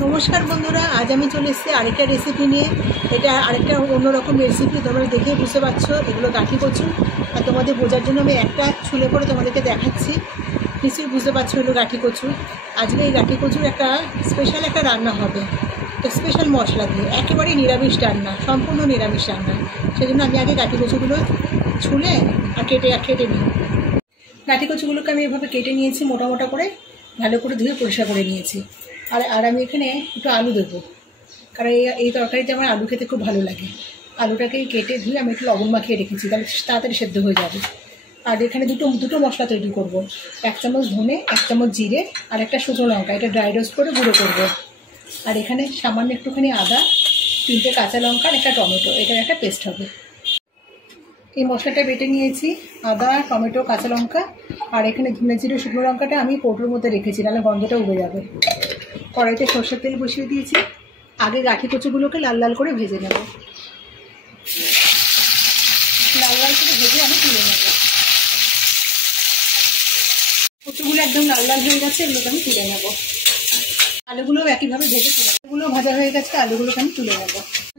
नमस्कार बंधुरा आज আমি চলে এসেছি আরেকটা রেসিপি নিয়ে। এটা আরেকটা অন্যরকম রেসিপি, তোমরা দেখে বুঝতে পারছো এগুলো গাঠি কচু। আর তোমাদের বোঝার জন্য আমি একটা ছুলে করে তোমাদেরকে দেখাচ্ছি, নিশ্চয়ই বুঝতে পারছো এগুলো গাঠি কচু। আজকে এই গাঠি কচুর একটা স্পেশাল একটা রান্না হবে, তো স্পেশাল মশলা দিয়ে, একেবারেই নিরামিষ রান্না, সম্পূর্ণ নিরামিষ রান্না। সেজন্য আমি আগে গাঠি কচুগুলো ছুলে আর কেটে নিই। গাঠি কচুগুলোকে আমি এভাবে কেটে নিয়েছি, মোটা মোটা করে ভালো করে ধুয়ে পরিষ্কার করে নিয়েছি। আর আমি এখানে একটু আলু দেবো, কারণ এই তরকারিতে আমার আলু খেতে খুব ভালো লাগে। আলুটাকে কেটে ধুয়ে আমি একটু লবণ মাখিয়ে রেখেছি, তাহলে তাড়াতাড়ি সেদ্ধ হয়ে যাবে। আর এখানে দুটো মশলা তৈরি করব, 1 চামচ ধনে, 1 চামচ জিরে আর একটা শুকনো লঙ্কা, এটা ড্রাই রোস্ট করে গুঁড়ো করবো। আর এখানে সামান্য একটুখানি আদা, 3টে কাঁচা লঙ্কা আর একটা টমেটো, এটার একটা পেস্ট হবে। এই মশলাটা বেটে নিয়েছি, আদা, টমেটো, কাঁচা লঙ্কা। আর এখানে ধনে জিরে শুকনো লঙ্কাটা আমি কৌটোর মধ্যে রেখেছি, নাহলে গন্ধটা উড়ে যাবে। কড়াইতে সরষের তেল বসিয়ে দিয়েছি, আগে গাঠি কচুগুলোকে লাল লাল করে ভেজে নেব। লাল লাল করে ভেজে আমি তুলে নেব। কচুগুলো একদম লাল লাল হয়ে গেছে, এগুলোকে আমি তুলে নেব। আলুগুলোও একইভাবে ভেজে তুলে, আলুগুলো ভাজা হয়ে গেছে, আলুগুলোকে আমি তুলে নেব।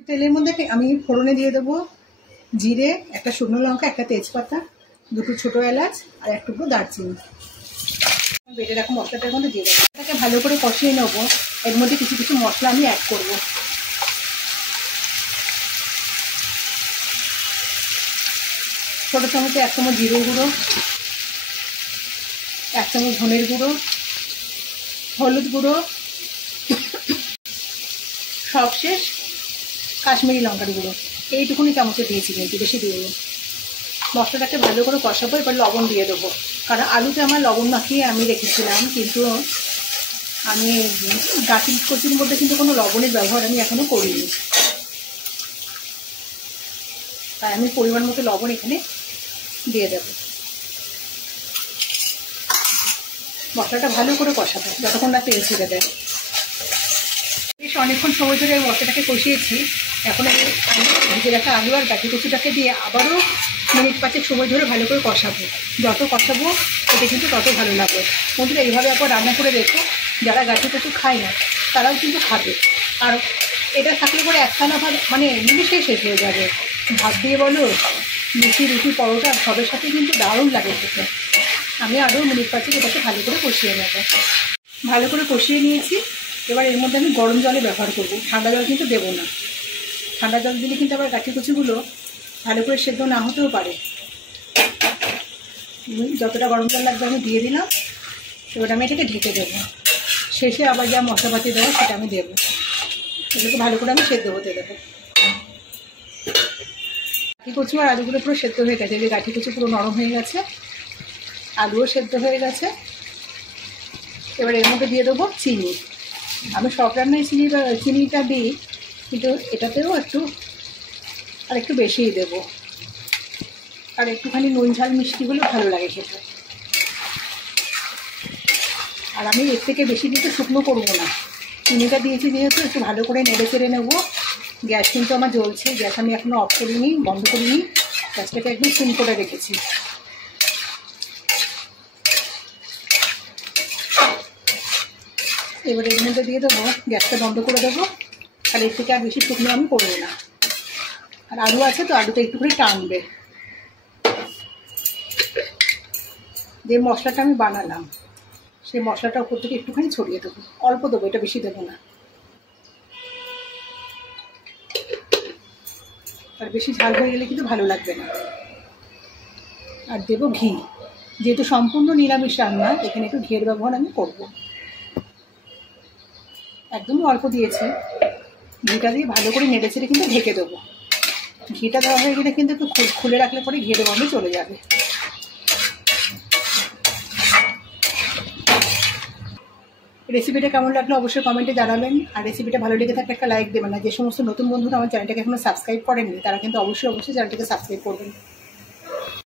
তেলের মধ্যে আমি ফোড়নে দিয়ে দেবো জিরে, একটা শুকনো লঙ্কা, একটা তেজপাতা, 2টো ছোটো এলাচ আর 1 টুকরো দারচিনি। বেটে রাখা মশলাটার মধ্যে দিয়ে দেবো। এটাকে ভালো করে কষিয়ে নেবো। এর মধ্যে কিছু কিছু মশলা আমি অ্যাড করব। ছোটো চামচে 1 চামচ জিরে গুঁড়ো, 1 চামচ ধনের গুঁড়ো, হলুদ গুঁড়ো, সবশেষ কাশ্মীরি লঙ্কার গুঁড়ো। এইটুকুনি চামচে দিয়েছি, কিন্তু বেশি দিয়ে দেবো। মশলাটাকে ভালো করে কষাবো। এবার লবণ দিয়ে দেবো, কারণ আলুতে আমার লবণ মাখিয়ে আমি রেখেছিলাম, কিন্তু আমি গাঠি কচুর মধ্যে কিন্তু কোনো লবণের ব্যবহার আমি এখনো করিনি। তাই আমি পরিমাণ মতো লবণ এখানে দিয়ে দেব। মশলাটা ভালো করে কষাবো যতক্ষণ না তেল ছেড়ে দেয়। বেশ অনেকক্ষণ সময় ধরে এই মশলাটাকে কষিয়েছি। এখন আমি ভেজে রাখা আলু আর গাঠি কচুটাকে দিয়ে আবারও মিনিট 5 সময় ধরে ভালো করে কষাবো। যত কষাবো এটা কিন্তু তত ভালো লাগবে। বন্ধুরা এইভাবে একবার রান্না করে দেখো, যারা গাঠি কচু খায় না তারাও কিন্তু খাবে। আর এটা থাকলে পরে একখানা ভাত মানে নিমিশেই শেষ হয়ে যাবে। ভাত দিয়ে বলো, লুচি, রুটি, পরোটা সবের সাথে কিন্তু দারুণ লাগে খেতে। আমি আরও মিনিট 5 এটাকে ভালো করে কষিয়ে নেব। ভালো করে কষিয়ে নিয়েছি। এবার এর মধ্যে আমি গরম জলে ব্যবহার করব, ঠান্ডা জল কিন্তু দেবো না। ঠান্ডা জল দিলে কিন্তু আবার গাঠি কচুগুলো ভালো করে সেদ্ধ না হতেও পারে। যতটা গরম জল লাগবে আমি দিয়ে দিলাম। এবার আমি এটাকে ঢেকে দেবো। শেষে আবার যা মশলাপাতি দেবো সেটা আমি দেবো। এটাকে ভালো করে আমি সেদ্ধ হতে দেবো। গাঠি কচু আর আলুগুলো পুরো সেদ্ধ হয়ে গেছে। এই গাঠি কচু পুরো নরম হয়ে গেছে, আলুও সেদ্ধ হয়ে গেছে। এবার এর মধ্যে দিয়ে দেবো চিনি। আমি সব রান্নায় চিনিটা দিই, কিন্তু এটাতেও একটু বেশিই দেবো। আর একটুখানি নুন ঝাল মিষ্টি হলেও ভালো লাগে খেতে। আর আমি এর থেকে বেশি দিতে শুকনো করবো না। চিনিটা দিয়েছি যেহেতু, একটু ভালো করে নেড়ে চেড়ে নেবো। গ্যাস কিন্তু আমার জ্বলছে, গ্যাস আমি এখনও অফ করিনি, বন্ধ করিনি, গ্যাসটাকে একদম সিম করে রেখেছি। এবার এর মধ্যে দিয়ে দেবো, গ্যাসটা বন্ধ করে দেবো। আর এর থেকে আর বেশি শুকনো আমি করবো না। আর আলু আছে তো, আলুটা একটু করে টানবে। যে মশলাটা আমি বানালাম সেই মশলাটা উপর থেকে একটুখানি ছড়িয়ে দেবো, অল্প দেবো, এটা বেশি দেবো না। আর বেশি ঝাল হয়ে গেলে কিন্তু ভালো লাগবে না। আর দেবো ঘি, যেহেতু সম্পূর্ণ নিরামিষ রান্না, এখানে একটু ঘিয়ের ব্যবহার আমি করবো। একদমই অল্প দিয়েছি। ঘিটা দিয়ে ভালো করে নেড়ে চেড়ে কিন্তু ঢেকে দেবো। ঘিটা দেওয়া হয়ে গেলে কিন্তু একটু খুলে রাখলে পরে ঘিয়ের গন্ধ চলে যাবে। রেসিপিটা কেমন লাগলো অবশ্যই কমেন্টে জানাবেন। আর রেসিপিটা ভালো লেগে থাকলে একটা লাইক দেবেন। আর যে সমস্ত নতুন বন্ধুরা আমার চ্যানেলটাকে এখনো সাবস্ক্রাইব করেননি, তারা কিন্তু অবশ্যই চ্যানেলটাকে সাবস্ক্রাইব করবেন।